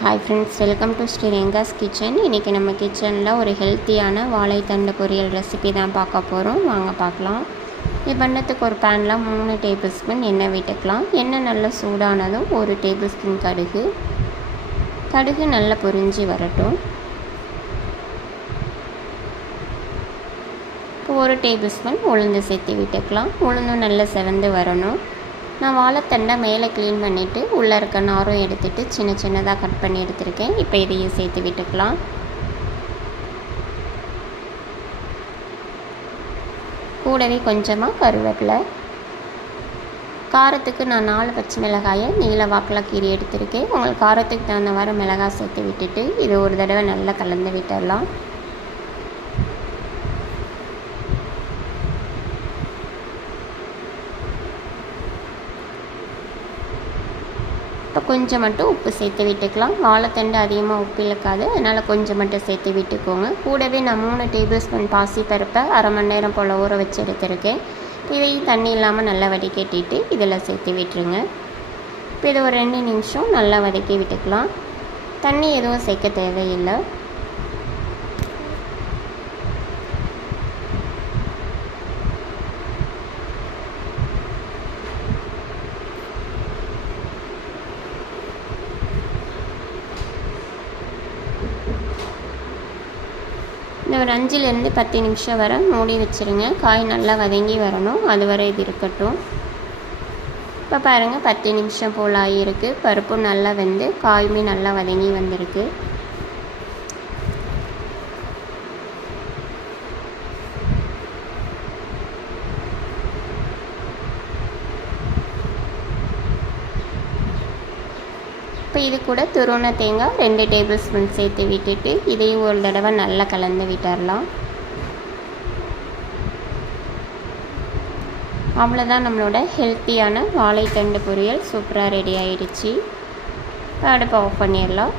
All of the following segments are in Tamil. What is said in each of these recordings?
Hi friends, welcome to Sri Renga's kitchen. இன்றைக்கி நம்ம கிச்சனில் ஒரு ஹெல்த்தியான வாழைத்தண்டு பொரியல் ரெசிபி தான் பார்க்க போகிறோம். வாங்க பார்க்கலாம். இது பண்ணத்துக்கு ஒரு பேனில் 3 டேபிள் ஸ்பூன் எண்ணெய் விட்டுக்கலாம். எண்ணெய் நல்லா சூடானதும் 1 டேபிள் ஸ்பூன் கடுகு நல்லா பொரிஞ்சு வரட்டும். இப்போ 1 டேபிள் ஸ்பூன் உளுந்து சேர்த்து விட்டுக்கலாம். உளுந்தும் நல்லா செவந்து வரணும். நான் வாழைத்தண்டை மேலே க்ளீன் பண்ணிவிட்டு உள்ளே இருக்க நாரும் எடுத்துகிட்டு சின்ன சின்னதாக கட் பண்ணி எடுத்துருக்கேன். இப்போ இதையும் சேர்த்து விட்டுக்கலாம். கூடவே கொஞ்சமாக கருவேப்பிலை. காரத்துக்கு நான் 4 பச்சை மிளகாயை நீல வாக்கில் கீறி எடுத்துருக்கேன். உங்களுக்கு காரத்துக்கு தகுந்தவாறு மிளகாய் சேர்த்து விட்டுட்டு இது ஒரு தடவை நல்லா கலந்து விட்டுடலாம். இப்போ கொஞ்சம் மட்டும் உப்பு சேர்த்து விட்டுக்கலாம். வாழைத்தண்டு அதிகமாக உப்பு இழுக்காது, அதனால் கொஞ்சம் மட்டும் சேர்த்து விட்டுக்கோங்க. கூடவே நான் 3 டேபிள் ஸ்பூன் பாசிப்பருப்பை அரை மணி நேரம் போல் ஊற வச்சு எடுத்துருக்கேன். இதையும் தண்ணி இல்லாமல் நல்லா வடிகட்டிட்டு இதில் சேர்த்து விட்டுருங்க. இப்போ இதை ஒரு 2 நிமிஷம் நல்லா வதக்கி விட்டுக்கலாம். தண்ணி எதுவும் சேர்க்க தேவையில்லை. இந்த ஒரு 5லேருந்து 10 நிமிஷம் வரை மூடி வச்சுருங்க. காய் நல்லா வதங்கி வரணும், அது வரை இது இருக்கட்டும். இப்போ பாருங்கள், 10 நிமிஷம் போல் ஆகியிருக்கு. பருப்பும் நல்லா வெந்து காயுமே நல்லா வதங்கி வந்திருக்கு. இப்போ இது கூட துருவன தேங்காய் 2 டேபிள் ஸ்பூன் சேர்த்து விட்டுட்டு இதையும் ஒரு தடவை நல்லா கலந்து விட்டுடலாம். அவ்வளோதான், நம்மளோட ஹெல்த்தியான வாழைத்தண்டு பொரியல் சூப்பராக ரெடி ஆகிடுச்சு. அடுப்பை ஆஃப் பண்ணிடலாம்.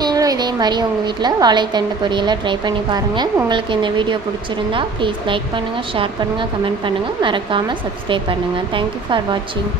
நீங்களும் இதே மாதிரி உங்கள் வீட்டில் வாழைத்தண்டு பொரியலை ட்ரை பண்ணி பாருங்கள். உங்களுக்கு இந்த வீடியோ பிடிச்சிருந்தா ப்ளீஸ் லைக் பண்ணுங்கள், ஷேர் பண்ணுங்கள், கமெண்ட் பண்ணுங்கள், மறக்காமல் சப்ஸ்கிரைப் பண்ணுங்கள். தேங்க்யூ ஃபார் வாட்சிங்.